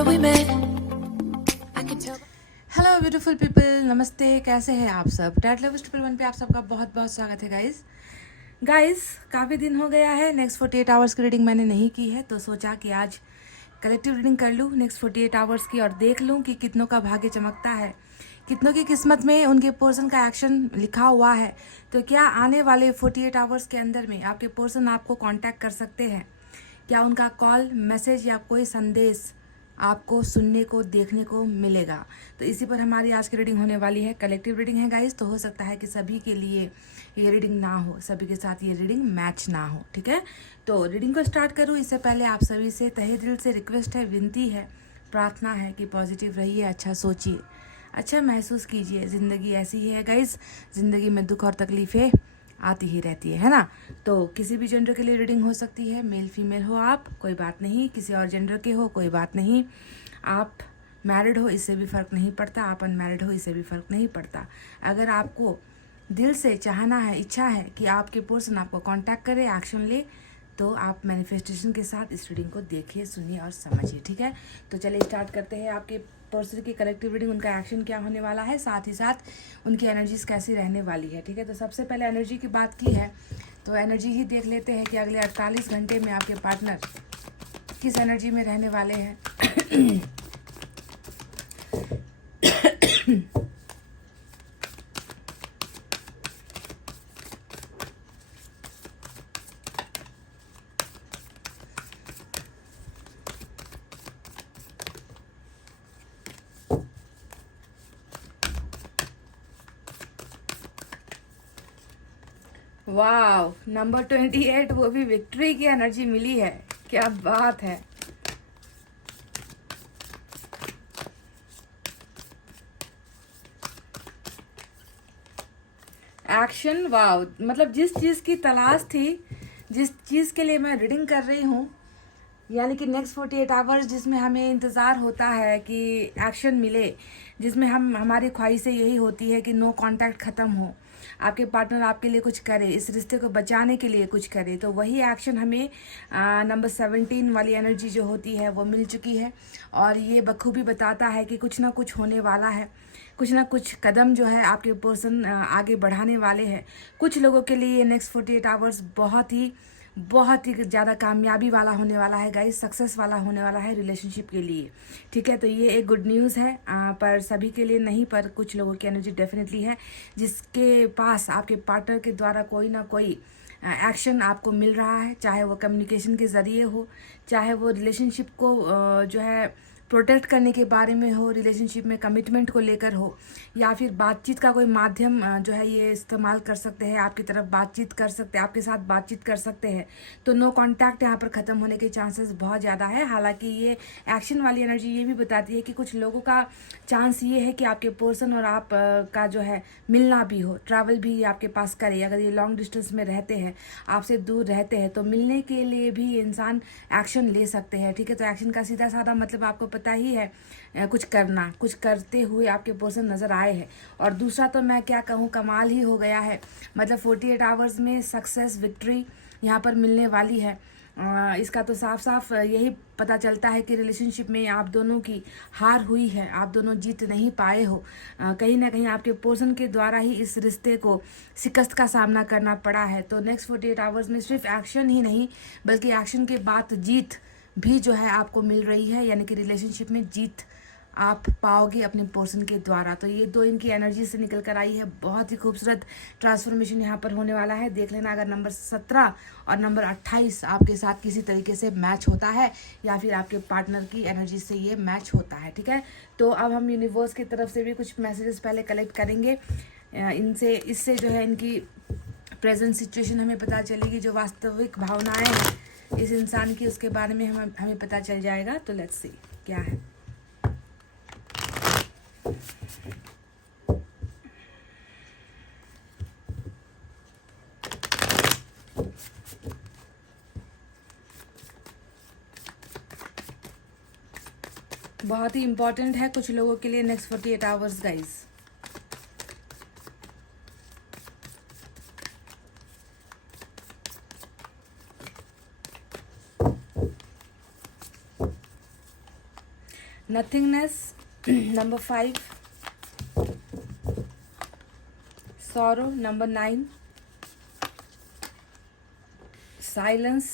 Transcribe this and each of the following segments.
summer we met. I can tell. Hello beautiful people, नमस्ते। कैसे हैं आप सब? टैट लव ट्रिपल वन पे आप सबका बहुत बहुत स्वागत है गाइस। काफ़ी दिन हो गया है, नेक्स्ट 48 आवर्स की रीडिंग मैंने नहीं की है, तो सोचा कि आज कलेक्टिव रीडिंग कर लूँ नेक्स्ट 48 आवर्स की और देख लूँ कि कितनों का भाग्य चमकता है, कितनों की किस्मत में उनके पर्सन का एक्शन लिखा हुआ है। तो क्या आने वाले 48 आवर्स के अंदर में आपके पर्सन आपको कांटेक्ट कर सकते हैं? क्या उनका कॉल, मैसेज या कोई संदेश आपको सुनने को, देखने को मिलेगा? तो इसी पर हमारी आज की रीडिंग होने वाली है। कलेक्टिव रीडिंग है गाइस, तो हो सकता है कि सभी के लिए ये रीडिंग ना हो, सभी के साथ ये रीडिंग मैच ना हो, ठीक है? तो रीडिंग को स्टार्ट करूँ इससे पहले आप सभी से तहे दिल से रिक्वेस्ट है, विनती है, प्रार्थना है कि पॉजिटिव रहिए, अच्छा सोचिए, अच्छा महसूस कीजिए। ज़िंदगी ऐसी ही है गाइस, ज़िंदगी में दुख और तकलीफ़ें आती ही रहती है ना? तो किसी भी जेंडर के लिए रीडिंग हो सकती है, मेल फीमेल हो आप, कोई बात नहीं, किसी और जेंडर के हो, कोई बात नहीं, आप मैरिड हो इससे भी फ़र्क नहीं पड़ता, आप अनमैरिड हो इससे भी फ़र्क नहीं पड़ता। अगर आपको दिल से चाहना है, इच्छा है कि आपके पर्सन आपको कांटेक्ट करे, एक्शन ले, तो आप मैनिफेस्टेशन के साथ इस रीडिंग को देखिए, सुनिए और समझिए, ठीक है? तो चलिए स्टार्ट करते हैं आपके पर्सन की कलेक्टिव रीडिंग, उनका एक्शन क्या होने वाला है, साथ ही साथ उनकी एनर्जीज कैसी रहने वाली है, ठीक है? तो सबसे पहले एनर्जी की बात की है, तो एनर्जी ही देख लेते हैं कि अगले 48 घंटे में आपके पार्टनर किस एनर्जी में रहने वाले हैं। वाव, नंबर 28, वो भी विक्ट्री की एनर्जी मिली है, क्या बात है। एक्शन, वाव, मतलब जिस चीज़ की तलाश थी, जिस चीज़ के लिए मैं रीडिंग कर रही हूँ, यानी कि नेक्स्ट 48 आवर्स जिसमें हमें इंतज़ार होता है कि एक्शन मिले, जिसमें हमारी ख्वाहिशें यही होती है कि नो कांटेक्ट ख़त्म हो, आपके पार्टनर आपके लिए कुछ करे, इस रिश्ते को बचाने के लिए कुछ करे, तो वही एक्शन हमें नंबर 17 वाली एनर्जी जो होती है वो मिल चुकी है। और ये बखूबी बताता है कि कुछ ना कुछ होने वाला है, कुछ ना कुछ कदम जो है आपके पर्सन आगे बढ़ाने वाले हैं। कुछ लोगों के लिए नेक्स्ट 48 आवर्स बहुत ही ज़्यादा कामयाबी वाला होने वाला है गाइस, सक्सेस वाला होने वाला है रिलेशनशिप के लिए, ठीक है? तो ये एक गुड न्यूज़ है, पर सभी के लिए नहीं, पर कुछ लोगों की एनर्जी डेफिनेटली है जिसके पास आपके पार्टनर के द्वारा कोई ना कोई एक्शन आपको मिल रहा है, चाहे वो कम्युनिकेशन के ज़रिए हो, चाहे वो रिलेशनशिप को जो है प्रोटेक्ट करने के बारे में हो, रिलेशनशिप में कमिटमेंट को लेकर हो, या फिर बातचीत का कोई माध्यम जो है ये इस्तेमाल कर सकते हैं, आपकी तरफ बातचीत कर सकते हैं, आपके साथ बातचीत कर सकते हैं। तो नो कांटेक्ट यहाँ पर ख़त्म होने के चांसेस बहुत ज़्यादा है। हालांकि ये एक्शन वाली एनर्जी ये भी बताती है कि कुछ लोगों का चांस ये है कि आपके पर्सन और आप का जो है मिलना भी हो, ट्रैवल भी आपके पास करे। अगर ये लॉन्ग डिस्टेंस में रहते हैं, आपसे दूर रहते हैं, तो मिलने के लिए भी इंसान एक्शन ले सकते हैं, ठीक है? तो एक्शन का सीधा साधा मतलब आपको पता ही है, कुछ करना, कुछ करते हुए आपके पर्सन नज़र आए हैं। और दूसरा तो मैं क्या कहूँ, कमाल ही हो गया है, मतलब 48 आवर्स में सक्सेस, विक्ट्री यहाँ पर मिलने वाली है। इसका तो साफ साफ यही पता चलता है कि रिलेशनशिप में आप दोनों की हार हुई है, आप दोनों जीत नहीं पाए हो। कहीं ना कहीं आपके पर्सन के द्वारा ही इस रिश्ते को शिकस्त का सामना करना पड़ा है। तो नेक्स्ट 48 आवर्स में सिर्फ एक्शन ही नहीं, बल्कि एक्शन के बाद जीत भी जो है आपको मिल रही है, यानी कि रिलेशनशिप में जीत आप पाओगे अपने पर्सन के द्वारा। तो ये दो इनकी एनर्जी से निकल कर आई है, बहुत ही खूबसूरत ट्रांसफॉर्मेशन यहाँ पर होने वाला है। देख लेना अगर नंबर 17 और नंबर 28 आपके साथ किसी तरीके से मैच होता है, या फिर आपके पार्टनर की एनर्जी से ये मैच होता है, ठीक है? तो अब हम यूनिवर्स की तरफ से भी कुछ मैसेजेस पहले कलेक्ट करेंगे, इससे जो है इनकी प्रेजेंट सिचुएशन हमें पता चलेगी, जो वास्तविक भावनाएं हैं इस इंसान की, उसके बारे में हमें पता चल जाएगा। तो लेट्स सी क्या है। बहुत ही इंपॉर्टेंट है कुछ लोगों के लिए next 48 hours guys. Nothingness number 5, sorrow number 9, silence,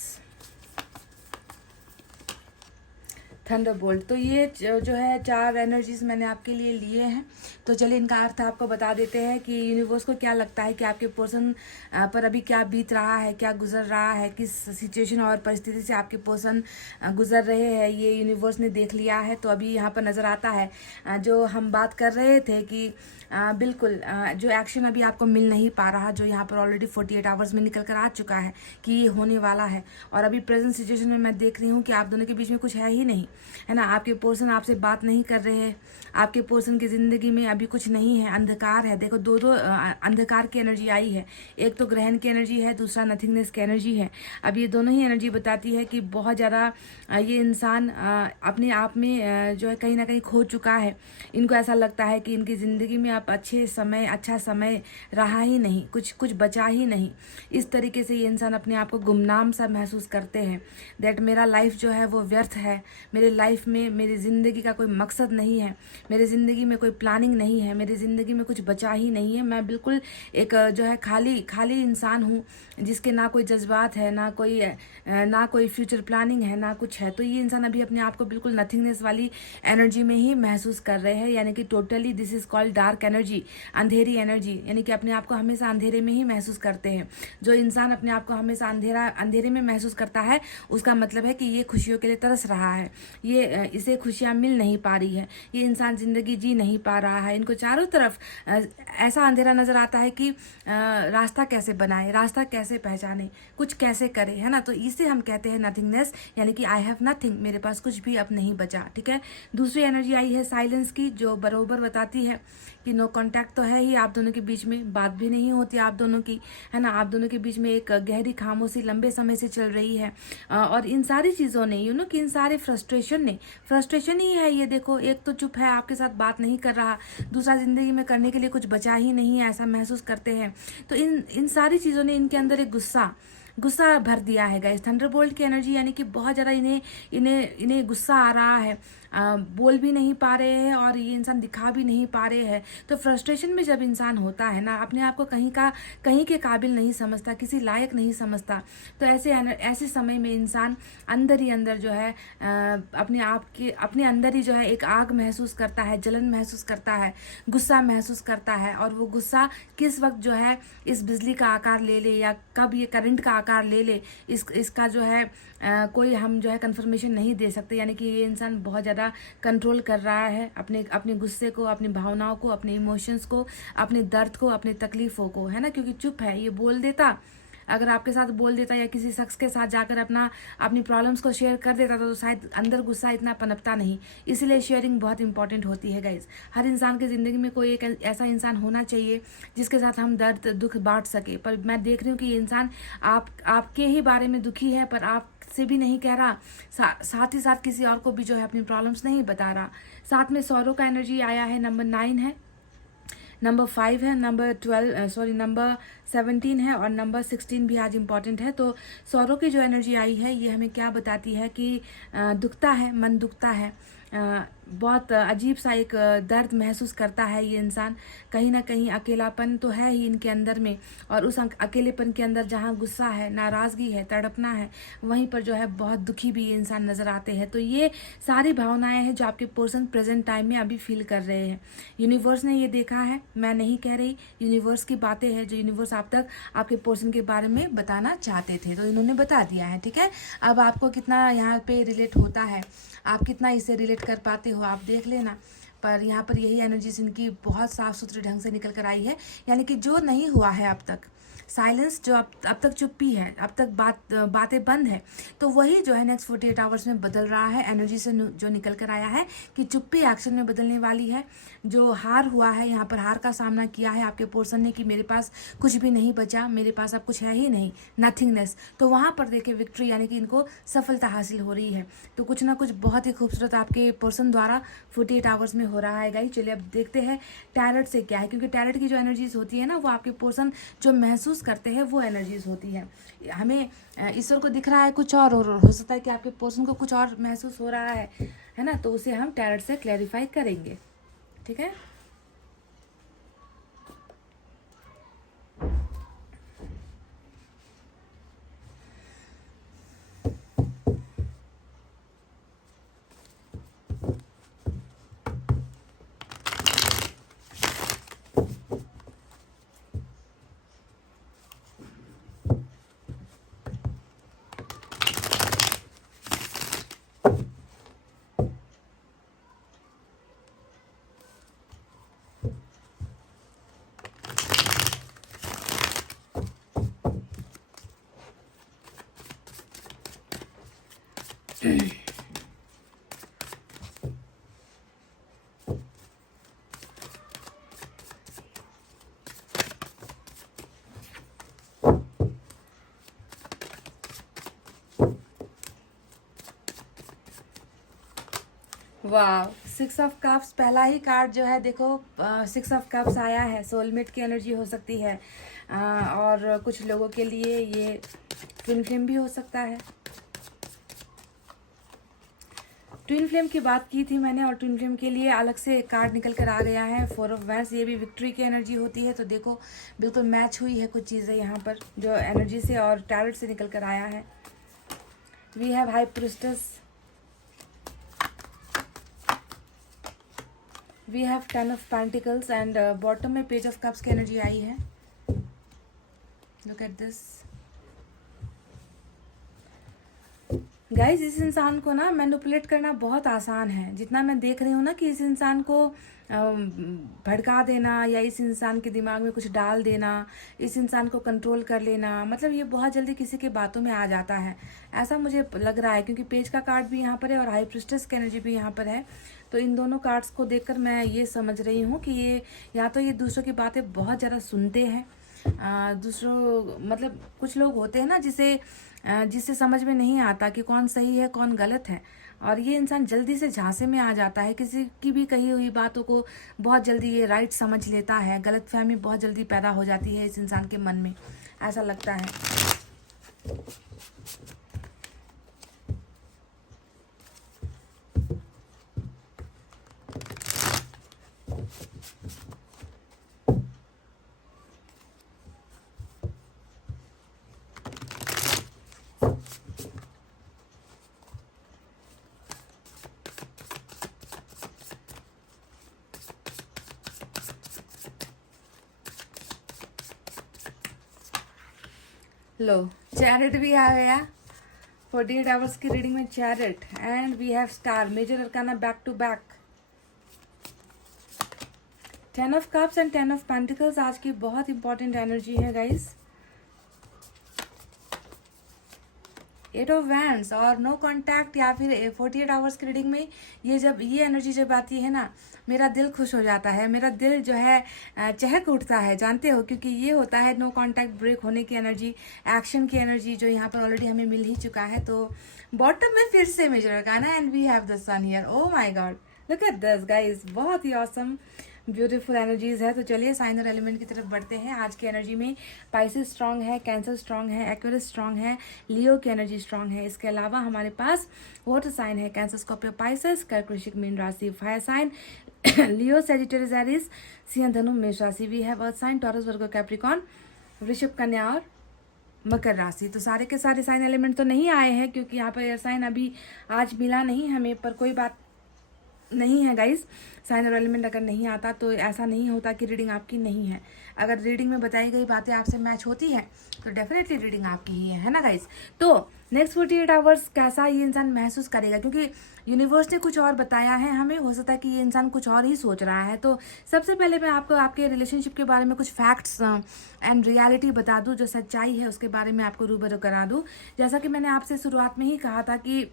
Thunderbolt. तो ये जो है 4 एनर्जीज मैंने आपके लिए लिए हैं। तो चलिए इनका अर्थ आपको बता देते हैं कि यूनिवर्स को क्या लगता है कि आपके पर्सन पर अभी क्या बीत रहा है, क्या गुजर रहा है, किस सिचुएशन और परिस्थिति से आपके पर्सन गुजर रहे हैं, ये यूनिवर्स ने देख लिया है। तो अभी यहाँ पर नज़र आता है जो हम बात कर रहे थे कि बिल्कुल जो एक्शन अभी आपको मिल नहीं पा रहा, जो यहाँ पर ऑलरेडी 48 आवर्स में निकल कर आ चुका है कि ये होने वाला है। और अभी प्रेजेंट सिचुएशन में मैं देख रही हूँ कि आप दोनों के बीच में कुछ है ही नहीं, है ना। आपके पर्सन आपसे बात नहीं कर रहे हैं, आपके पर्सन की ज़िंदगी में अभी कुछ नहीं है, अंधकार है। देखो दो अंधकार की एनर्जी आई है, एक तो ग्रहण की एनर्जी है, दूसरा नथिंगनेस की एनर्जी है। अब ये दोनों ही एनर्जी बताती है कि बहुत ज़्यादा ये इंसान अपने आप में जो है कहीं ना कहीं खो चुका है। इनको ऐसा लगता है कि इनकी ज़िंदगी में अब अच्छा समय रहा ही नहीं, कुछ बचा ही नहीं। इस तरीके से ये इंसान अपने आप को गुमनाम सा महसूस करते हैं, दैट मेरा लाइफ जो है वो व्यर्थ है, मेरे लाइफ में मेरी ज़िंदगी का कोई मकसद नहीं है, मेरी ज़िंदगी में कोई प्लानिंग नहीं है, मेरी ज़िंदगी में कुछ बचा ही नहीं है। मैं बिल्कुल एक जो है खाली इंसान हूँ, जिसके ना कोई जज्बात है, ना कोई फ्यूचर प्लानिंग है, ना कुछ है। तो ये इंसान अभी अपने आप को बिल्कुल नथिंगनेस वाली एनर्जी में ही महसूस कर रहे हैं, यानी कि totally this is called dark energy, Andheri energy, यानी कि अपने आप को हमेशा अंधेरे में ही महसूस करते हैं। जो इंसान अपने आप को हमेशा अंधेरे में महसूस करता है, उसका मतलब है कि ये खुशियों के लिए तरस रहा है, ये इसे खुशियाँ मिल नहीं पा रही है, ये इंसान ज़िंदगी जी नहीं पा रहा है। इनको चारों तरफ ऐसा अंधेरा नज़र आता है कि रास्ता कैसे बनाए, रास्ता कैसे पहचाने, कुछ कैसे करे, है ना। तो इसे हम कहते हैं नथिंगनेस, यानी कि आई हैव नथिंग, मेरे पास कुछ भी अब नहीं बचा, ठीक है। दूसरी एनर्जी आई है साइलेंस की, जो बरोबर बताती है कि नो कॉन्टैक्ट तो है ही आप दोनों के बीच में, बात भी नहीं होती आप दोनों की, है ना। आप दोनों के बीच में एक गहरी खामोशी लंबे समय से चल रही है। और इन सारी चीज़ों ने कि इन सारे फ्रस्ट्रेशन ही है ये। देखो एक तो चुप है, आपके साथ बात नहीं कर रहा, दूसरा ज़िंदगी में करने के लिए कुछ बचा ही नहीं है, ऐसा महसूस करते हैं। तो इन सारी चीज़ों ने इनके अंदर एक गुस्सा भर दिया है गाइस। थंडरबोल्ट की एनर्जी, यानी कि बहुत ज़्यादा इन्हें गुस्सा आ रहा है, बोल भी नहीं पा रहे हैं और ये इंसान दिखा भी नहीं पा रहे हैं। तो फ्रस्ट्रेशन में जब इंसान होता है ना, अपने आप को कहीं के काबिल नहीं समझता, किसी लायक नहीं समझता, तो ऐसे समय में इंसान अंदर ही अंदर जो है अपने अंदर ही जो है एक आग महसूस करता है, जलन महसूस करता है, गुस्सा महसूस करता है। और वो गुस्सा किस वक्त जो है इस बिजली का आकार ले ले या कब ये करंट का आकार ले ले, इसका जो है कोई हम जो है कंफर्मेशन नहीं दे सकते। यानी कि ये इंसान बहुत ज़्यादा कंट्रोल कर रहा है अपने गुस्से को, अपनी भावनाओं को, अपने इमोशंस को, अपने दर्द को, अपनी तकलीफ़ों को, है ना। क्योंकि चुप है, ये बोल देता, अगर आपके साथ बोल देता या किसी शख्स के साथ जाकर अपनी प्रॉब्लम्स को शेयर कर देता तो शायद अंदर गुस्सा इतना पनपता नहीं। इसलिए शेयरिंग बहुत इंपॉर्टेंट होती है गाइज। हर इंसान की ज़िंदगी में कोई एक ऐसा इंसान होना चाहिए जिसके साथ हम दर्द दुख बांट सके। पर मैं देख रही हूँ कि ये इंसान आपके ही बारे में दुखी है, पर आप से भी नहीं कह रहा, साथ ही साथ किसी और को भी जो है अपनी प्रॉब्लम्स नहीं बता रहा। साथ में सौरों का एनर्जी आया है, नंबर 9 है, नंबर 5 है, नंबर 17 है और नंबर 16 भी आज इम्पॉर्टेंट है। तो सौरों की जो एनर्जी आई है ये हमें क्या बताती है कि दुखता है, मन दुखता है, बहुत अजीब सा एक दर्द महसूस करता है ये इंसान। कहीं ना कहीं अकेलापन तो है ही इनके अंदर में, और उस अकेलेपन के अंदर जहाँ गुस्सा है, नाराज़गी है, तड़पना है, वहीं पर जो है बहुत दुखी भी ये इंसान नज़र आते हैं। तो ये सारी भावनाएं हैं जो आपके पर्सन प्रेजेंट टाइम में अभी फील कर रहे हैं। यूनिवर्स ने ये देखा है, मैं नहीं कह रही, यूनिवर्स की बातें हैं जो यूनिवर्स आप तक आपके पर्सन के बारे में बताना चाहते थे, तो इन्होंने बता दिया है, ठीक है। अब आपको कितना यहाँ पे रिलेट होता है, आप कितना इससे रिलेट कर पाते हो आप देख लेना। पर यहाँ पर यही एनर्जीज इनकी बहुत साफ सुथरे ढंग से निकल कर आई है, यानी कि जो नहीं हुआ है अब तक, साइलेंस जो अब तक चुप्पी है, अब तक बातें बंद है, तो वही जो है नेक्स्ट 48 आवर्स में बदल रहा है। एनर्जी से जो निकल कर आया है कि चुप्पी एक्शन में बदलने वाली है। जो हार हुआ है, यहाँ पर हार का सामना किया है आपके पर्सन ने कि मेरे पास कुछ भी नहीं बचा, मेरे पास अब कुछ है ही नहीं, नथिंगनेस, तो वहाँ पर देखिए विक्ट्री, यानी कि इनको सफलता हासिल हो रही है। तो कुछ ना कुछ बहुत ही खूबसूरत आपके पर्सन द्वारा 48 आवर्स में हो रहा है गाइस। चलिए अब देखते हैं टैरट से क्या है, क्योंकि टैरट की जो एनर्जीज होती है ना, वो आपके पर्सन जो महसूस महसूस करते हैं वो एनर्जीज होती है। हमें ईश्वर को दिख रहा है कुछ और हो सकता है कि आपके पर्सन को कुछ और महसूस हो रहा है ना, तो उसे हम टैरोट से क्लैरिफाई करेंगे, ठीक है। वाह, 6 ऑफ कप्स पहला ही कार्ड जो है देखो, 6 ऑफ कप्स आया है। सोलमेट की एनर्जी हो सकती है, और कुछ लोगों के लिए ये ट्विन फ्लेम भी हो सकता है। ट्विन फ्लेम की बात की थी मैंने, और ट्विन फ्लेम के लिए अलग से एक कार्ड निकल कर आ गया है, 4 ऑफ वैंड्स। ये भी विक्ट्री की एनर्जी होती है, तो देखो बिल्कुल मैच हुई है कुछ चीज़ें यहाँ पर जो एनर्जी से और टैरोट से निकल कर आया है। We have high priestess, we have 10 of pentacles, and bottom में पेज ऑफ कप्स की एनर्जी आई है। लुक एट दिस गाइज, इस इंसान को ना मैनिपुलेट करना बहुत आसान है। जितना मैं देख रही हूँ ना कि इस इंसान को भड़का देना या इस इंसान के दिमाग में कुछ डाल देना, इस इंसान को कंट्रोल कर लेना, मतलब ये बहुत जल्दी किसी के बातों में आ जाता है, ऐसा मुझे लग रहा है। क्योंकि पेज का कार्ड भी यहाँ पर है और हाई प्रिस्टेस की एनर्जी भी यहाँ पर है। तो इन दोनों कार्ड्स को देखकर मैं ये समझ रही हूँ कि ये या तो ये दूसरों की बातें बहुत ज़्यादा सुनते हैं, दूसरों मतलब कुछ लोग होते हैं ना जिसे समझ में नहीं आता कि कौन सही है कौन गलत है, और ये इंसान जल्दी से झांसे में आ जाता है। किसी की भी कही हुई बातों को बहुत जल्दी ये राइट समझ लेता है। गलतफहमी बहुत जल्दी पैदा हो जाती है इस इंसान के मन में, ऐसा लगता है। लो, चैरिट भी आ गया। 48 आवर्स की रीडिंग में chariot, and we have star, major arcana back to back. 10 of cups and 10 of pentacles आज की बहुत इंपॉर्टेंट एनर्जी है गाइस। 8 ऑफ वैंड्स और नो कांटेक्ट, या फिर 48 आवर्स की रीडिंग में ये एनर्जी जब आती है ना, मेरा दिल खुश हो जाता है, मेरा दिल जो है चहक उठता है, जानते हो, क्योंकि ये होता है नो कांटेक्ट ब्रेक होने की एनर्जी, एक्शन की एनर्जी जो यहाँ पर ऑलरेडी हमें मिल ही चुका है। तो बॉटम में फिर से major arcana, and we have the sun here. Oh my god, look at this guys, बहुत ही ऑसम ब्यूटीफुल एनर्जीज है। तो चलिए साइन और एलिमेंट की तरफ बढ़ते हैं। आज की एनर्जी में पाइसेस स्ट्रांग है, कैंसर स्ट्रांग है, एक्वेरियस स्ट्रांग है, लियो की एनर्जी स्ट्रांग है। इसके अलावा हमारे पास वाटर साइन है, कैंसर, स्कॉर्पियो, पाइसेस, कर्क, वृश्चिक, मीन राशि, fire sign Leo, Sagittarius, Aries, सिंह, धनु, मेष राशि। We have earth sign, Taurus, Virgo, Capricorn, वृषभ, कन्या और मकर राशि। तो सारे के सारे साइन एलिमेंट तो नहीं आए हैं क्योंकि यहाँ पर एयर साइन अभी आज मिला नहीं हमें, पर कोई बात नहीं है गाइस। साइन और एलिमेंट अगर नहीं आता तो ऐसा नहीं होता कि रीडिंग आपकी नहीं है। अगर रीडिंग में बताई गई बातें आपसे मैच होती हैं तो डेफिनेटली रीडिंग आपकी ही है ना गाइस। तो नेक्स्ट 48 आवर्स कैसा ये इंसान महसूस करेगा, क्योंकि यूनिवर्स ने कुछ और बताया है हमें, हो सकता है कि ये इंसान कुछ और ही सोच रहा है। तो सबसे पहले मैं आपको आपके रिलेशनशिप के बारे में कुछ फैक्ट्स एंड रियलिटी बता दूं, जो सच्चाई है उसके बारे में आपको रूबरू करा दूं। जैसा कि मैंने आपसे शुरुआत में ही कहा था कि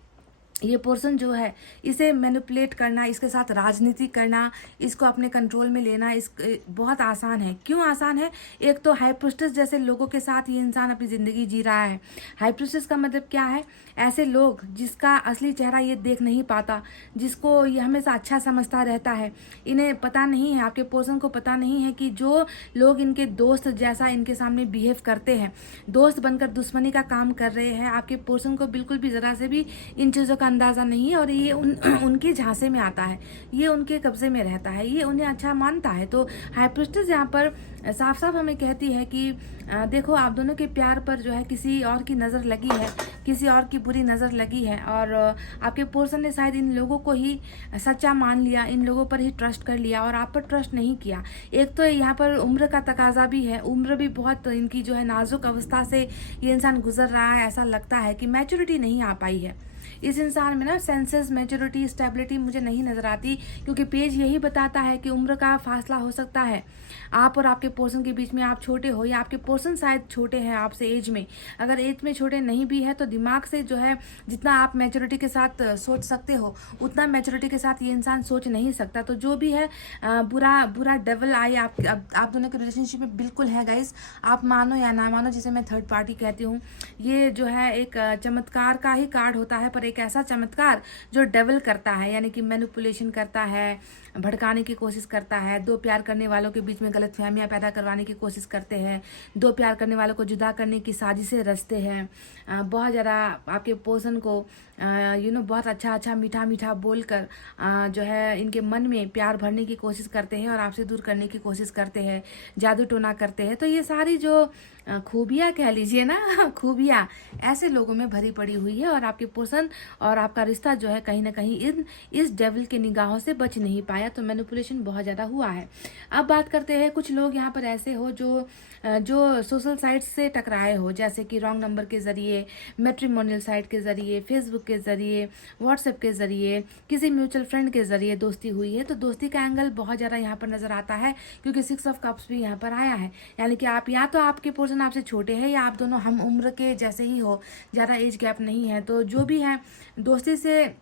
ये पोर्शन जो है इसे मैनिपुलेट करना, इसके साथ राजनीति करना, इसको अपने कंट्रोल में लेना इस बहुत आसान है। क्यों आसान है? एक तो हाई प्रीस्टेस जैसे लोगों के साथ ये इंसान अपनी ज़िंदगी जी रहा है। हाई प्रीस्टेस का मतलब क्या है? ऐसे लोग जिसका असली चेहरा ये देख नहीं पाता, जिसको ये हमेशा अच्छा समझता रहता है। इन्हें पता नहीं है, आपके पोर्शन को पता नहीं है कि जो लोग इनके दोस्त जैसा इनके सामने बिहेव करते हैं, दोस्त बनकर दुश्मनी का काम कर रहे हैं, आपके पोर्शन को बिल्कुल भी ज़रा से भी इन चीज़ों का अंदाज़ा नहीं है और ये उनके झांसे में आता है, ये उनके कब्जे में रहता है, ये उन्हें अच्छा मानता है। तो हाई प्रीस्टेस यहाँ पर साफ साफ हमें कहती है कि देखो आप दोनों के प्यार पर जो है किसी और की नज़र लगी है, किसी और की बुरी नज़र लगी है और आपके पोर्शन ने शायद इन लोगों को ही सच्चा मान लिया, इन लोगों पर ही ट्रस्ट कर लिया और आप पर ट्रस्ट नहीं किया। एक तो यहाँ पर उम्र का तकाजा भी है, उम्र भी बहुत इनकी जो है नाजुक अवस्था से ये इंसान गुजर रहा है। ऐसा लगता है कि मैच्योरिटी नहीं आ पाई है इस इंसान में ना, सेंसेस, मैच्योरिटी, स्टेबिलिटी मुझे नहीं नज़र आती, क्योंकि पेज यही बताता है कि उम्र का फासला हो सकता है आप और आपके पोर्शन के बीच में। आप छोटे हो या आपके पोर्शन शायद छोटे हैं आपसे एज में। अगर एज में छोटे नहीं भी है तो दिमाग से जो है जितना आप मैच्योरिटी के साथ सोच सकते हो उतना मैच्योरिटी के साथ ये इंसान सोच नहीं सकता। तो जो भी है बुरा बुरा डेवल आई आप दोनों के रिलेशनशिप में बिल्कुल है गाइस। आप मानो या ना मानो, जिसे मैं थर्ड पार्टी कहती हूँ, ये जो है एक चमत्कार का ही कार्ड होता है, पर एक ऐसा चमत्कार जो डेवल करता है, यानी कि मैनिपुलेशन करता है, भड़काने की कोशिश करता है, दो प्यार करने वालों के बीच में गलतफहमियां पैदा करवाने की कोशिश करते हैं, दो प्यार करने वालों को जुदा करने की साजिशें रचते हैं, बहुत ज़्यादा आपके पोर्शन को बहुत अच्छा मीठा मीठा बोलकर जो है इनके मन में प्यार भरने की कोशिश करते हैं और आपसे दूर करने की कोशिश करते हैं, जादू टोना करते हैं। तो ये सारी जो खूबियाँ कह लीजिए ना, खूबियाँ ऐसे लोगों में भरी पड़ी हुई है और आपके पोर्शन और आपका रिश्ता जो है कहीं ना कहीं इस डेविल के निगाहों से बच नहीं पाया। तो मैनिपुलेशन बहुत ज़्यादा हुआ है। अब बात करते हैं, कुछ लोग यहाँ पर ऐसे हो जो सोशल साइट्स से टकराए हो, जैसे कि रॉन्ग नंबर के ज़रिए, मैट्रिमोनियल साइट के ज़रिए, फेसबुक के ज़रिए, व्हाट्सएप के ज़रिए, किसी म्यूचुअल फ्रेंड के ज़रिए दोस्ती हुई है। तो दोस्ती का एंगल बहुत ज़्यादा यहाँ पर नज़र आता है, क्योंकि 6 ऑफ कप्स भी यहाँ पर आया है, यानी कि आप या तो आपके पोर्शन आपसे छोटे हैं या आप दोनों हम उम्र के जैसे ही हो, ज़्यादा एज गैप नहीं है। तो जो भी है दोस्ती से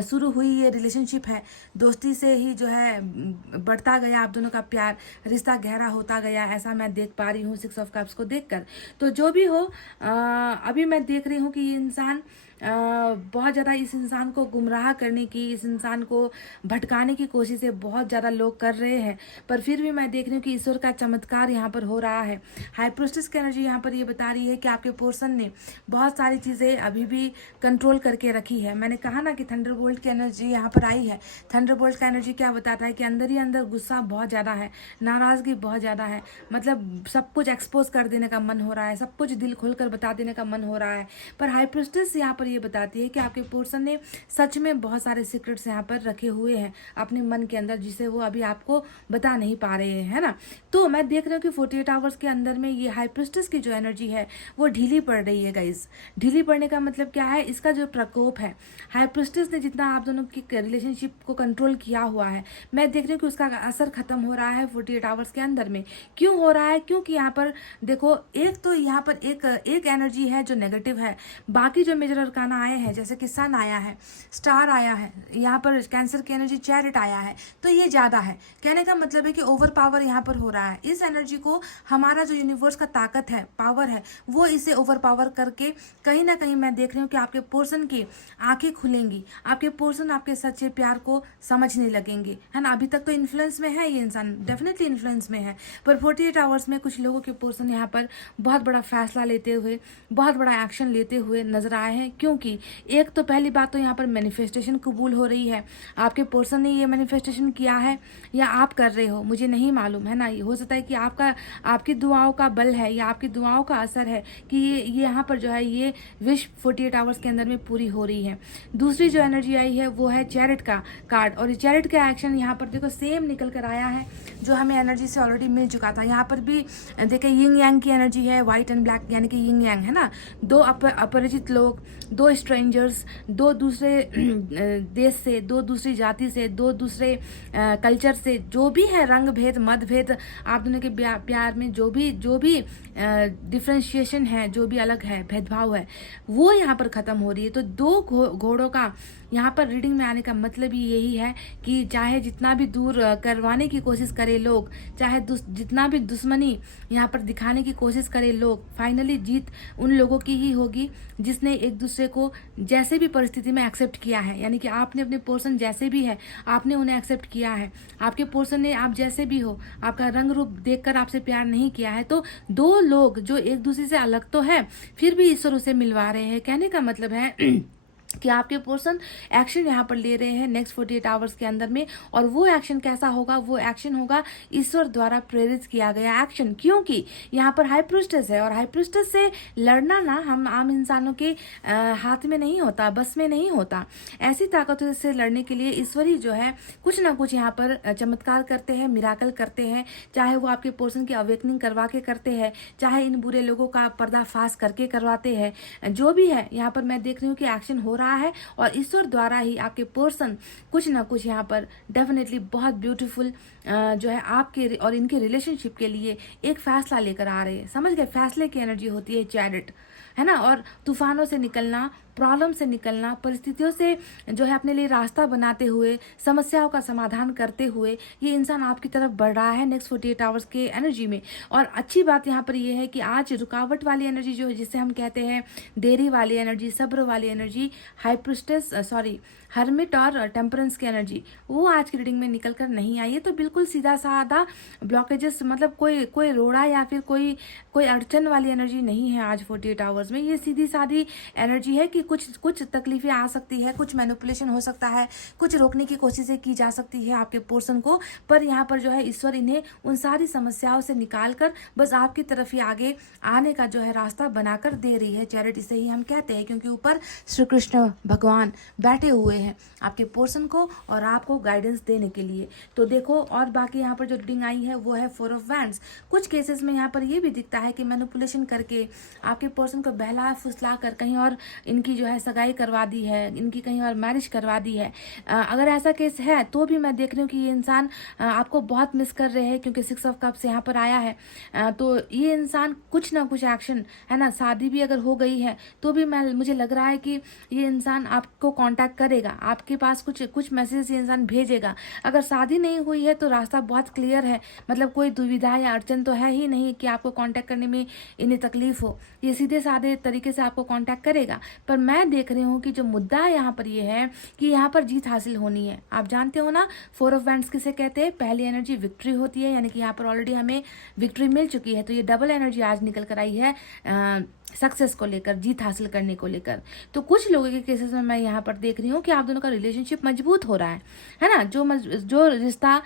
शुरू हुई ये रिलेशनशिप है, दोस्ती से ही जो है बढ़ता गया आप दोनों का प्यार, रिश्ता गहरा होता गया, ऐसा मैं देख पा रही हूँ 6 ऑफ कप्स को देखकर। तो जो भी हो अभी मैं देख रही हूँ कि ये इंसान बहुत ज़्यादा इस इंसान को गुमराह करने की, इस इंसान को भटकाने की कोशिशें बहुत ज़्यादा लोग कर रहे हैं, पर फिर भी मैं देख रही हूँ कि ईश्वर का चमत्कार यहाँ पर हो रहा है। हाई प्रीस्टेस की एनर्जी यहाँ पर ये बता रही है कि आपके पोर्शन ने बहुत सारी चीज़ें अभी भी कंट्रोल करके रखी है। मैंने कहा ना कि थंडरबोल्ट की एनर्जी यहाँ पर आई है। थंडरबोल्ट का एनर्जी क्या बताता है कि अंदर ही अंदर गुस्सा बहुत ज़्यादा है, नाराज़गी बहुत ज़्यादा है, मतलब सब कुछ एक्सपोज कर देने का मन हो रहा है, सब कुछ दिल खोल कर बता देने का मन हो रहा है। पर हाई प्रीस्टेस यहाँ पर ये बताती है कि आपके पोर्शन ने सच में बहुत सारे सीक्रेट्स यहाँ पर रखे हुए हैं अपने मन के अंदर, जिसे वो अभी आपको बता नहीं पा रहे हैं, है ना। तो मैं देख रही हूँ कि 48 आवर्स के अंदर में ये हाई प्रीस्टेस की जो एनर्जी है वो ढीली पड़ रही है गाइज। ढीली पड़ने का मतलब क्या है? इसका जो प्रकोप है, हाई प्रीस्टेस ने जितना आप दोनों की रिलेशनशिप को कंट्रोल किया हुआ है, मैं देख रही हूँ कि उसका असर खत्म हो रहा है 48 आवर्स के अंदर में। क्यों हो रहा है? क्योंकि यहाँ पर देखो, एक तो यहाँ पर एक एनर्जी है जो नेगेटिव है, बाकी जो मेजर अरकाना आए हैं जैसे कि सन आया है, स्टार आया है, यहाँ पर कैंसर की एनर्जी चैरिट आया है, तो ये ज़्यादा है। कहने का मतलब है कि ओवर पावर यहाँ पर हो रहा है। इस एनर्जी को हमारा जो यूनिवर्स का ताकत है, पावर है, वो इसे ओवर पावर करके कहीं ना कहीं मैं देख रही हूँ कि आपके पोर्शन की आंखें खुलेंगी, आपके पोर्शन आपके सच्चे प्यार को समझने लगेंगे, है ना। अभी तक तो इन्फ्लुएंस में है ये इंसान, डेफिनेटली इन्फ्लुएंस में है, पर 48 आवर्स में कुछ लोगों के पोर्शन यहाँ पर बहुत बड़ा फैसला लेते हुए, बहुत बड़ा एक्शन लेते हुए नजर आए हैं। क्योंकि एक तो पहली बात तो यहाँ पर मैनिफेस्टेशन कबूल हो रही है। आपके पर्सन ने ये मैनिफेस्टेशन किया है या आप कर रहे हो, मुझे नहीं मालूम, है ना। हो सकता है कि आपकी दुआओं का बल है या आपकी दुआओं का असर है कि ये यहाँ पर जो है ये विश 48 आवर्स के अंदर में पूरी हो रही है। दूसरी जो एनर्जी आई है वो है चैरिट का कार्ड, और चैरिट का एक्शन यहाँ पर देखो सेम निकल कर आया है जो हमें एनर्जी से ऑलरेडी मिल चुका था। यहाँ पर भी देखिए यिंग यांग की एनर्जी है, व्हाइट एंड ब्लैक, यानी कि यिंग यांग, है ना। दो अपरिचित लोग, दो स्ट्रेंजर्स, दो दूसरे देश से, दो दूसरी जाति से, दो दूसरे कल्चर से, जो भी है, रंग भेद, मत भेद, आप दोनों के प्यार में जो भी डिफ्रेंशिएशन है, जो भी अलग है, भेदभाव है, वो यहाँ पर ख़त्म हो रही है। तो दो घोड़ों का यहाँ पर रीडिंग में आने का मतलब ही यही है कि चाहे जितना भी दूर करवाने की कोशिश करे लोग, चाहे जितना भी दुश्मनी यहाँ पर दिखाने की कोशिश करे लोग, फाइनली जीत उन लोगों की ही होगी जिसने एक दूसरे को जैसे भी परिस्थिति में एक्सेप्ट किया है। यानी कि आपने अपने पर्सन जैसे भी है, आपने उन्हें एक्सेप्ट किया है। आपके पर्सन ने आप जैसे भी हो, आपका रंग रूप देखकर आपसे प्यार नहीं किया है। तो दो लोग जो एक दूसरे से अलग तो है, फिर भी ईश्वर उसे मिलवा रहे हैं। कहने का मतलब है कि आपके पर्सन एक्शन यहाँ पर ले रहे हैं नेक्स्ट 48 आवर्स के अंदर में। और वो एक्शन कैसा होगा? वो एक्शन होगा ईश्वर द्वारा प्रेरित किया गया एक्शन, क्योंकि यहाँ पर हाई प्रीस्टेस है और हाई प्रीस्टेस से लड़ना ना हम आम इंसानों के हाथ में नहीं होता, बस में नहीं होता। ऐसी ताकतों से लड़ने के लिए ईश्वर ही जो है कुछ ना कुछ यहाँ पर चमत्कार करते हैं, मिराकल करते हैं। चाहे वो आपके पर्सन की अवेकनिंग करवा के करते हैं, चाहे इन बुरे लोगों का पर्दाफाश करके करवाते हैं, जो भी है यहाँ पर मैं देख रही हूँ कि एक्शन हो रहा है और ईश्वर द्वारा ही आपके पर्सन कुछ ना कुछ यहाँ पर डेफिनेटली बहुत ब्यूटीफुल जो है आपके और इनके रिलेशनशिप के लिए एक फैसला लेकर आ रहे हैं। समझ गए? फैसले की एनर्जी होती है चैरिट, है ना। और तूफानों से निकलना, प्रॉब्लम से निकलना, परिस्थितियों से जो है अपने लिए रास्ता बनाते हुए, समस्याओं का समाधान करते हुए ये इंसान आपकी तरफ बढ़ रहा है नेक्स्ट 48 आवर्स के एनर्जी में। और अच्छी बात यहाँ पर ये है कि आज रुकावट वाली एनर्जी जो है, जिसे हम कहते हैं देरी वाली एनर्जी, सब्र वाली एनर्जी, हाई प्रीस्टेस हर्मिट और टेम्परेंस की एनर्जी, वो आज की रीडिंग में निकल कर नहीं आई है। तो बिल्कुल सीधा साधा ब्लॉकेजेस, मतलब कोई रोड़ा या फिर कोई अड़चन वाली एनर्जी नहीं है आज 48 आवर्स में। ये सीधी सादी एनर्जी है कि कुछ तकलीफें आ सकती है, कुछ मैनिपुलेशन हो सकता है, कुछ रोकने की कोशिशें की जा सकती है आपके पर्सन को, पर यहाँ पर जो है ईश्वर इन्हें उन सारी समस्याओं से निकाल कर बस आपकी तरफ ही आगे आने का जो है रास्ता बनाकर दे रही है। चैरिटी से ही हम कहते हैं, क्योंकि ऊपर श्री कृष्ण भगवान बैठे हुए हैं आपके पर्सन को और आपको गाइडेंस देने के लिए। तो देखो, और बाकी यहाँ पर जो रीडिंग आई है वो है 4 ऑफ वैंड्स। कुछ केसेस में यहाँ पर ये भी दिखता है कि मैनिपुलेशन करके आपके पर्सन को बहला फुसला कर कहीं और इनकी जो है सगाई करवा दी है, इनकी कहीं और मैरिज करवा दी है। अगर ऐसा केस है तो भी मैं देख रही हूँ कि ये इंसान आपको बहुत मिस कर रहे हैं, क्योंकि 6 ऑफ कप्स यहाँ पर आया है। तो ये इंसान कुछ ना कुछ एक्शन, है ना, शादी भी अगर हो गई है तो भी मुझे लग रहा है कि ये इंसान आपको कांटेक्ट करेगा, आपके पास कुछ मैसेज ये इंसान भेजेगा। अगर शादी नहीं हुई है तो रास्ता बहुत क्लियर है, मतलब कोई दुविधा या अड़चन तो है ही नहीं कि आपको कांटेक्ट करने में इन्हें तकलीफ हो। ये सीधे साधे तरीके से आपको कांटेक्ट करेगा। पर मैं देख रही हूँ कि जो मुद्दा यहाँ पर ये है कि यहाँ पर जीत हासिल होनी है। आप जानते हो ना 4 ऑफ वैंड्स किसे कहते हैं? पहली एनर्जी विक्ट्री होती है, यानी कि यहाँ पर ऑलरेडी हमें विक्ट्री मिल चुकी है। तो ये डबल एनर्जी आज निकल कर आई है सक्सेस को लेकर, जीत हासिल करने को लेकर। तो कुछ लोगों के केसेस में मैं यहाँ पर देख रही हूँ कि आप दोनों का रिलेशनशिप मजबूत हो रहा है ना। जो रिश्ता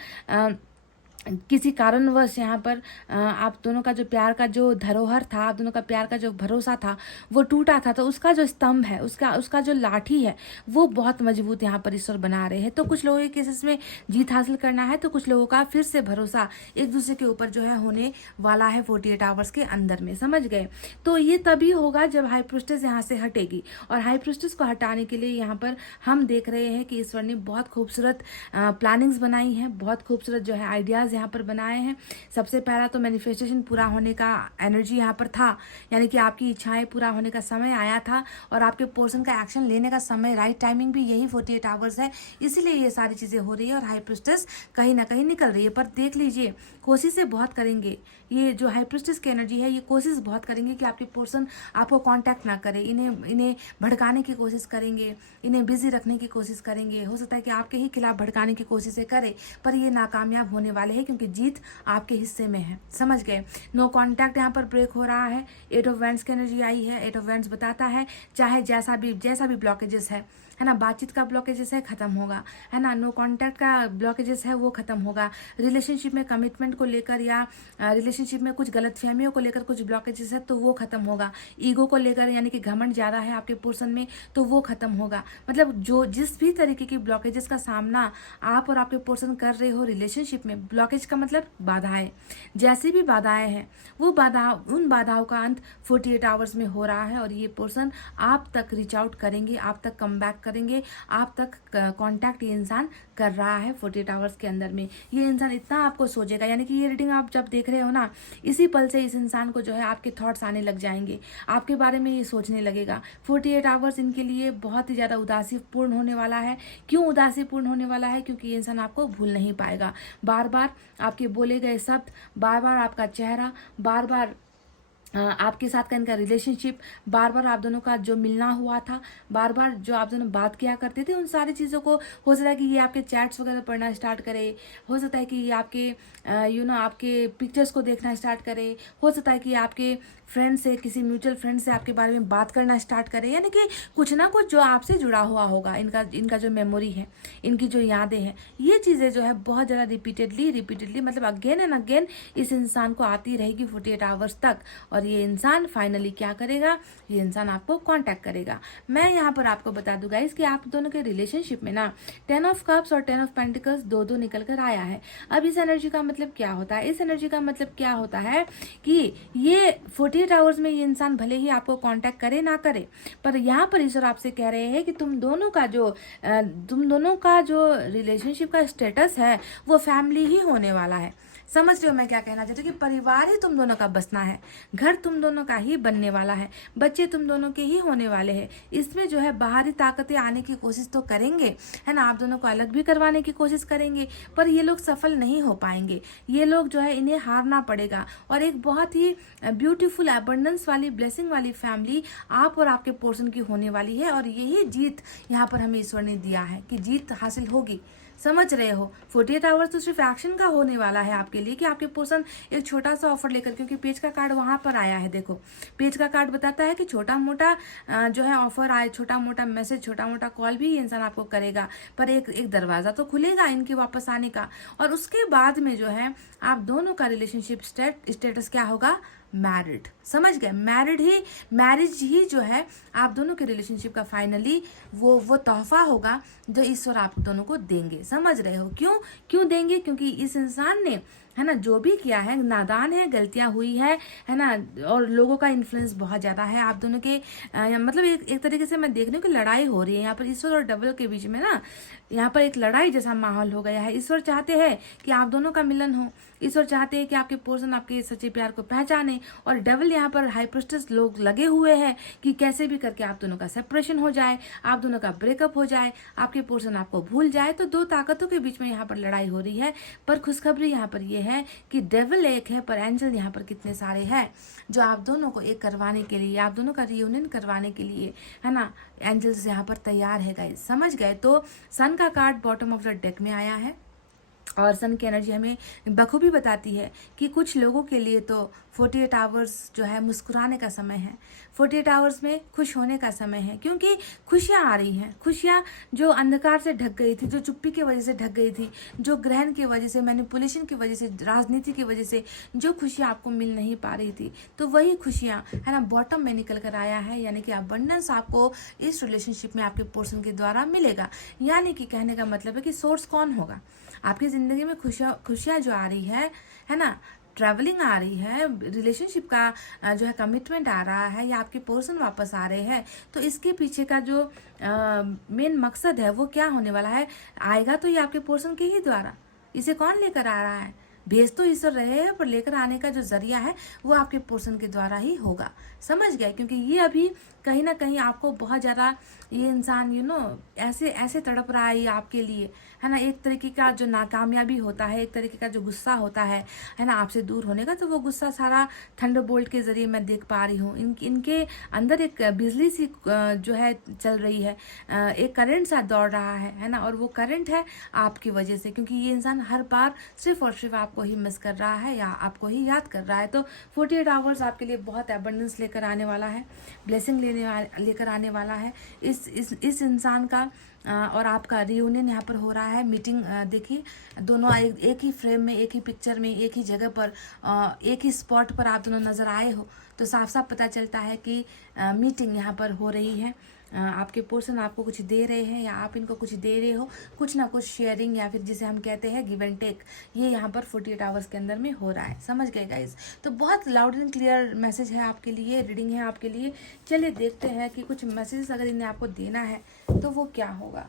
किसी कारणवश यहाँ पर आप दोनों का जो प्यार का जो धरोहर था, आप दोनों का प्यार का जो भरोसा था वो टूटा था, तो उसका जो स्तंभ है, उसका जो लाठी है वो बहुत मजबूत यहाँ पर ईश्वर बना रहे हैं। तो कुछ लोगों के केसेस में जीत हासिल करना है, तो कुछ लोगों का फिर से भरोसा एक दूसरे के ऊपर जो है होने वाला है 48 आवर्स के अंदर में। समझ गए? तो ये तभी होगा जब हाई प्रीस्टेस यहाँ से हटेगी। और हाई प्रीस्टेस को हटाने के लिए यहाँ पर हम देख रहे हैं कि ईश्वर ने बहुत खूबसूरत प्लानिंग्स बनाई हैं, बहुत खूबसूरत जो है आइडियाज यहाँ पर बनाए हैं। सबसे पहला तो मैनिफेस्टेशन पूरा होने का एनर्जी यहाँ पर था, यानी कि आपकी इच्छाएं पूरा होने का समय आया था और आपके पर्सन का एक्शन लेने का समय, राइट टाइमिंग भी यही 48 आवर्स है। इसीलिए ये सारी चीज़ें हो रही है और हाई प्रीस्टेस कहीं ना कहीं निकल रही है। पर देख लीजिए, कोशिशें बहुत करेंगे ये जो हाई प्रीस्टेस की एनर्जी है, ये कोशिश बहुत करेंगे कि आपके पर्सन आपको कांटेक्ट ना करे, इन्हें भड़काने की कोशिश करेंगे, इन्हें बिजी रखने की कोशिश करेंगे। हो सकता है कि आपके ही खिलाफ भड़काने की कोशिशें करे, पर ये नाकामयाब होने वाले हैं क्योंकि जीत आपके हिस्से में है। समझ गए? नो कांटेक्ट यहाँ पर ब्रेक हो रहा है। 8 ऑफ वैंड्स की एनर्जी आई है। 8 ऑफ वैंड्स बताता है चाहे जैसा भी ब्लॉकेजेस है ना, बातचीत का ब्लॉकेजेस है खत्म होगा, है ना, नो कांटेक्ट का ब्लॉकेजेस है वो खत्म होगा। रिलेशनशिप में कमिटमेंट को लेकर या रिलेशनशिप में कुछ गलतफहमियों को लेकर कुछ ब्लॉकेजेस है तो वो खत्म होगा। ईगो को लेकर, यानी कि घमंड ज्यादा है आपके पर्सन में, तो वो खत्म होगा। मतलब जो जिस भी तरीके की ब्लॉकेजेस का सामना आप और आपके पर्सन कर रहे हो रिलेशनशिप में, ब्लॉकेज का मतलब बाधाएं, जैसी भी बाधाएं हैं वो उन बाधाओं का अंत 48 आवर्स में हो रहा है और ये पर्सन आप तक रीच आउट करेंगे, आप तक कम बैक करेंगे आप तक कांटेक्ट ये इंसान कर रहा है 48 आवर्स के अंदर में। ये इंसान इतना आपको सोचेगा, यानी कि ये रीडिंग आप जब देख रहे हो ना, इसी पल से इस इंसान को जो है आपके थॉट्स आने लग जाएंगे, आपके बारे में ये सोचने लगेगा। 48 आवर्स इनके लिए बहुत ही ज़्यादा उदासीपूर्ण होने वाला है। क्यों उदासीपूर्ण होने वाला है? क्योंकि ये इंसान आपको भूल नहीं पाएगा। बार बार आपके बोले गए शब्द, बार बार आपका चेहरा, बार बार आपके साथ का इनका रिलेशनशिप, बार बार आप दोनों का जो मिलना हुआ था, बार बार जो आप दोनों बात किया करते थे, उन सारी चीज़ों को हो सकता है कि ये आपके चैट्स वगैरह पढ़ना स्टार्ट करे, हो सकता है कि ये आपके आपके पिक्चर्स को देखना स्टार्ट करे, हो सकता है कि आपके फ्रेंड से, किसी म्यूचुअल फ्रेंड से आपके बारे में बात करना स्टार्ट करे, यानी कि कुछ ना कुछ जो आपसे जुड़ा हुआ होगा। इनका जो मेमोरी है, इनकी जो यादें हैं, ये चीज़ें जो है बहुत ज़्यादा रिपीटेडली मतलब अगेन एंड अगेन इस इंसान को आती रहेगी 48 आवर्स तक। और ये इंसान फाइनली क्या करेगा? ये इंसान आपको कांटेक्ट करेगा। मैं यहाँ पर आपको बता दूं गाइस कि आप दोनों के रिलेशनशिप में ना 10 ऑफ कप्स और 10 ऑफ पेंटिकल्स दो निकल कर आया है। अब इस एनर्जी का मतलब क्या होता है? इस एनर्जी का मतलब क्या होता है कि ये 48 आवर्स में ये इंसान भले ही आपको कांटेक्ट करे ना करे, पर यहाँ पर ईश्वर आपसे कह रहे हैं कि तुम दोनों का जो रिलेशनशिप का स्टेटस है वो फैमिली ही होने वाला है। समझ रहे हो मैं क्या कहना चाहती हूँ? कि परिवार ही तुम दोनों का बसना है, घर तुम दोनों का ही बनने वाला है, बच्चे तुम दोनों के ही होने वाले हैं। इसमें जो है बाहरी ताकतें आने की कोशिश तो करेंगे, है ना, आप दोनों को अलग भी करवाने की कोशिश करेंगे, पर ये लोग सफल नहीं हो पाएंगे। ये लोग जो है इन्हें हारना पड़ेगा। और एक बहुत ही ब्यूटीफुल एबंडेंस वाली, ब्लेसिंग वाली फैमिली आप और आपके पोर्शन की होने वाली है। और यही जीत यहाँ पर हमें ईश्वर ने दिया है कि जीत हासिल होगी। समझ रहे हो? 48 आवर्स तो सिर्फ एक्शन का होने वाला है आपके लिए कि आपके पर्सन एक छोटा सा ऑफर लेकर, क्योंकि पेज का कार्ड वहां पर आया है। देखो, पेज का कार्ड बताता है कि छोटा मोटा जो है ऑफर आए, छोटा मोटा मैसेज, छोटा मोटा कॉल भी इंसान आपको करेगा, पर एक दरवाजा तो खुलेगा इनके वापस आने का। और उसके बाद में जो है आप दोनों का रिलेशनशिप स्टेटस क्या होगा? मैरिड। समझ गए? मैरिज ही जो है आप दोनों के रिलेशनशिप का फाइनली वो तोहफा होगा जो ईश्वर आप दोनों को देंगे। समझ रहे हो? क्यों देंगे? क्योंकि इस इंसान ने, है ना, जो भी किया है, नादान है, गलतियां हुई है ना, और लोगों का इन्फ्लुएंस बहुत ज्यादा है आप दोनों के। मतलब एक तरीके से मैं देख रही हूँ कि लड़ाई हो रही है यहाँ पर ईश्वर और डेविल के बीच में ना। यहाँ पर एक लड़ाई जैसा माहौल हो गया है। ईश्वर चाहते हैं कि आप दोनों का मिलन हो, ईश्वर चाहते हैं कि आपके पर्सन आपके सच्चे प्यार को पहचाने, और डेविल यहाँ पर हाई प्रिस्टेस लोग लगे हुए हैं कि कैसे भी करके आप दोनों का सेपरेशन हो जाए, आप दोनों का ब्रेकअप हो जाए, आपके पर्सन आपको भूल जाए। तो दो ताकतों के बीच में यहाँ पर लड़ाई हो रही है। पर खुशखबरी यहाँ पर ये है कि डेविल एक है, पर एंजल यहाँ पर कितने सारे हैं जो आप दोनों को एक करवाने के लिए, आप दोनों का रियूनियन करवाने के लिए, है ना, एंजल्स यहाँ पर तैयार है गाइस। समझ गए? तो सन का card bottom of the deck में आया है, और सन की एनर्जी हमें बखूबी बताती है कि कुछ लोगों के लिए तो 48 आवर्स जो है मुस्कुराने का समय है, 48 आवर्स में खुश होने का समय है, क्योंकि खुशियाँ आ रही हैं। खुशियाँ जो अंधकार से ढक गई थी, जो चुप्पी की वजह से ढक गई थी, जो ग्रहण की वजह से, मैनिपुलेशन की वजह से, राजनीति की वजह से जो खुशियाँ आपको मिल नहीं पा रही थी, तो वही खुशियाँ, है ना, बॉटम में निकल कर आया है। यानी कि अबंडेंस आपको इस रिलेशनशिप में आपके पर्सन के द्वारा मिलेगा। यानी कि कहने का मतलब है कि सोर्स कौन होगा आपकी जिंदगी में? खुशियाँ जो आ रही है ना, ट्रैवलिंग आ रही है, रिलेशनशिप का जो है कमिटमेंट आ रहा है, या आपके पर्सन वापस आ रहे हैं, तो इसके पीछे का जो मेन मकसद है वो क्या होने वाला है? आएगा तो ये आपके पर्सन के ही द्वारा। इसे कौन लेकर आ रहा है? भेज तो ईश्वर रहे हैं, पर लेकर आने का जो जरिया है वो आपके पर्सन के द्वारा ही होगा। समझ गए? क्योंकि ये अभी कहीं ना कहीं आपको बहुत ज़्यादा, ये इंसान ऐसे तड़प रहा है ये आपके लिए, है ना। एक तरीके का जो नाकामयाबी होता है, एक तरीके का जो गुस्सा होता है ना, आपसे दूर होने का, तो वो गुस्सा सारा थंडरबोल्ट के जरिए मैं देख पा रही हूँ। इनके अंदर एक बिजली सी जो है चल रही है, एक करंट सा दौड़ रहा है ना, और वो करंट है आपकी वजह से, क्योंकि ये इंसान हर बार सिर्फ और सिर्फ आपको ही मिस कर रहा है या आपको ही याद कर रहा है। तो 48 आवर्स आपके लिए बहुत एबंडेंस लेकर आने वाला है, ब्लेसिंग लेकर आने वाला है। इस इंसान का और आपका रियूनियन यहाँ पर हो रहा है। मीटिंग देखिए, दोनों एक ही फ्रेम में, एक ही पिक्चर में, एक ही जगह पर, एक ही स्पॉट पर आप दोनों नज़र आए हो, तो साफ साफ पता चलता है कि मीटिंग यहाँ पर हो रही है। आपके पर्सन आपको कुछ दे रहे हैं या आप इनको कुछ दे रहे हो, कुछ ना कुछ शेयरिंग या फिर जिसे हम कहते हैं गिव एंड टेक, ये यहाँ पर 48 आवर्स के अंदर में हो रहा है। समझ गए गाइज? तो बहुत लाउड एंड क्लियर मैसेज है आपके लिए, रीडिंग है आपके लिए। चलिए देखते हैं कि कुछ मैसेजेस अगर इन्हें आपको देना है तो वो क्या होगा।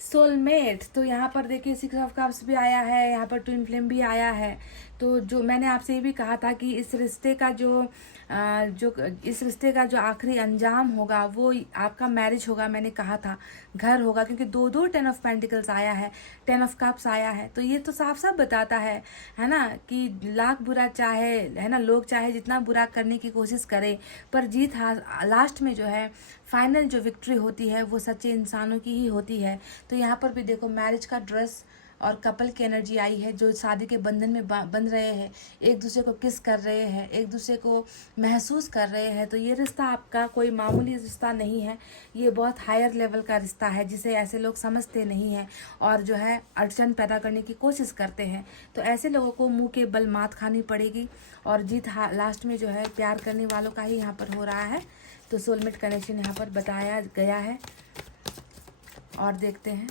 सोलमेट, तो यहाँ पर देखिए 6 ऑफ कप्स भी आया है, यहाँ पर ट्विन फ्लेम भी आया है। तो जो मैंने आपसे ये भी कहा था कि इस रिश्ते का इस रिश्ते का जो आखिरी अंजाम होगा वो आपका मैरिज होगा। मैंने कहा था घर होगा, क्योंकि दो 10 ऑफ पेंटिकल्स आया है, 10 ऑफ कप्स आया है। तो ये तो साफ साफ बताता है ना, कि लाख बुरा चाहे, है ना, लोग चाहे जितना बुरा करने की कोशिश करें, पर जीत लास्ट में जो है फाइनल जो विक्ट्री होती है वो सच्चे इंसानों की ही होती है। तो यहाँ पर भी देखो मैरिज का ड्रेस और कपल की एनर्जी आई है, जो शादी के बंधन में बंध रहे हैं, एक दूसरे को किस कर रहे हैं, एक दूसरे को महसूस कर रहे हैं। तो ये रिश्ता आपका कोई मामूली रिश्ता नहीं है, ये बहुत हायर लेवल का रिश्ता है, जिसे ऐसे लोग समझते नहीं हैं और जो है अड़चन पैदा करने की कोशिश करते हैं। तो ऐसे लोगों को मुंह के बल मात खानी पड़ेगी और जीत लास्ट में जो है प्यार करने वालों का ही यहाँ पर हो रहा है। तो सोलमेट कनेक्शन यहाँ पर बताया गया है और देखते हैं।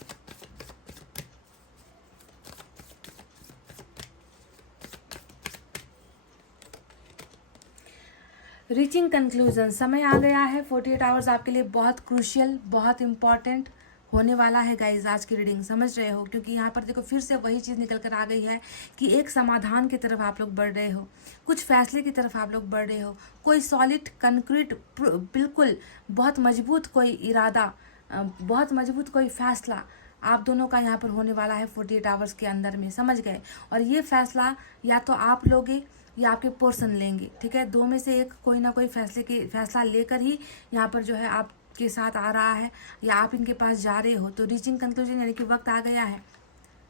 रीचिंग कंक्लूजन, समय आ गया है। 48 आवर्स आपके लिए बहुत क्रूशियल, बहुत इंपॉर्टेंट होने वाला है गाइज आज की रीडिंग, समझ रहे हो? क्योंकि यहाँ पर देखो फिर से वही चीज़ निकल कर आ गई है कि एक समाधान की तरफ आप लोग बढ़ रहे हो, कुछ फैसले की तरफ आप लोग बढ़ रहे हो, कोई सॉलिड कंक्रीट, बिल्कुल बहुत मजबूत कोई इरादा, बहुत मजबूत कोई फैसला आप दोनों का यहाँ पर होने वाला है 48 आवर्स के अंदर में, समझ गए? और ये फैसला या तो आप लोगे या आपके पर्सन लेंगे, ठीक है? दो में से एक कोई ना कोई फैसला लेकर ही यहाँ पर जो है आपके साथ आ रहा है या आप इनके पास जा रहे हो। तो रीचिंग कंक्लूजन यानी कि वक्त आ गया है,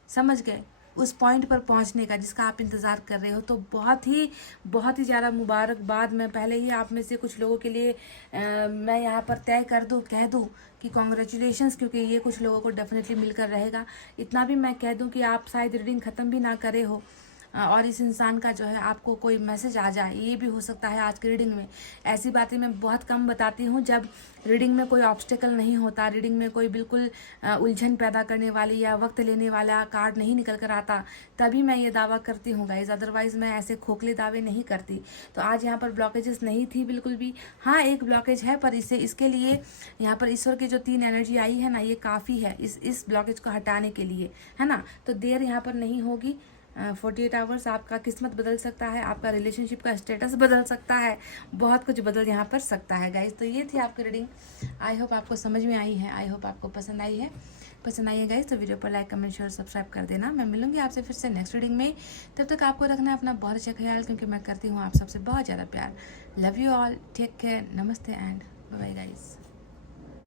समझ गए, उस पॉइंट पर पहुंचने का जिसका आप इंतज़ार कर रहे हो। तो बहुत ही ज़्यादा मुबारकबाद। मैं पहले ही आप में से कुछ लोगों के लिए मैं यहाँ पर तय कह दूँ कि कॉन्ग्रेचुलेशंस, क्योंकि ये कुछ लोगों को डेफिनेटली मिलकर रहेगा। इतना भी मैं कह दूँ कि आप शायद रीडिंग ख़त्म भी ना करे हो और इस इंसान का जो है आपको कोई मैसेज आ जाए, ये भी हो सकता है आज की रीडिंग में। ऐसी बातें मैं बहुत कम बताती हूँ जब रीडिंग में कोई ऑब्स्टेकल नहीं होता, रीडिंग में कोई बिल्कुल उलझन पैदा करने वाली या वक्त लेने वाला कार्ड नहीं निकल कर आता, तभी मैं ये दावा करती हूँ गाइज, अदरवाइज़ मैं ऐसे खोखले दावे नहीं करती। तो आज यहाँ पर ब्लॉकेजेस नहीं थी बिल्कुल भी। हाँ, एक ब्लॉकेज है, पर इसके लिए यहाँ पर ईश्वर की जो 3 एनर्जी आई है ना, ये काफ़ी है इस ब्लॉकेज को हटाने के लिए, है ना? तो देर यहाँ पर नहीं होगी। 48 आवर्स आपका किस्मत बदल सकता है, आपका रिलेशनशिप का स्टेटस बदल सकता है, बहुत कुछ बदल यहाँ पर सकता है गाइज। तो ये थी आपकी रीडिंग। आई होप आपको समझ में आई है, आई होप आपको पसंद आई है गाइज। तो वीडियो पर लाइक, कमेंट, शेयर, सब्सक्राइब कर देना। मैं मिलूंगी आपसे फिर से नेक्स्ट रीडिंग में। तब तक आपको रखना है अपना बहुत अच्छा ख्याल, क्योंकि मैं करती हूँ आप सबसे बहुत ज़्यादा प्यार। Love you all, take care, नमस्ते एंड बाय बाय गाइज।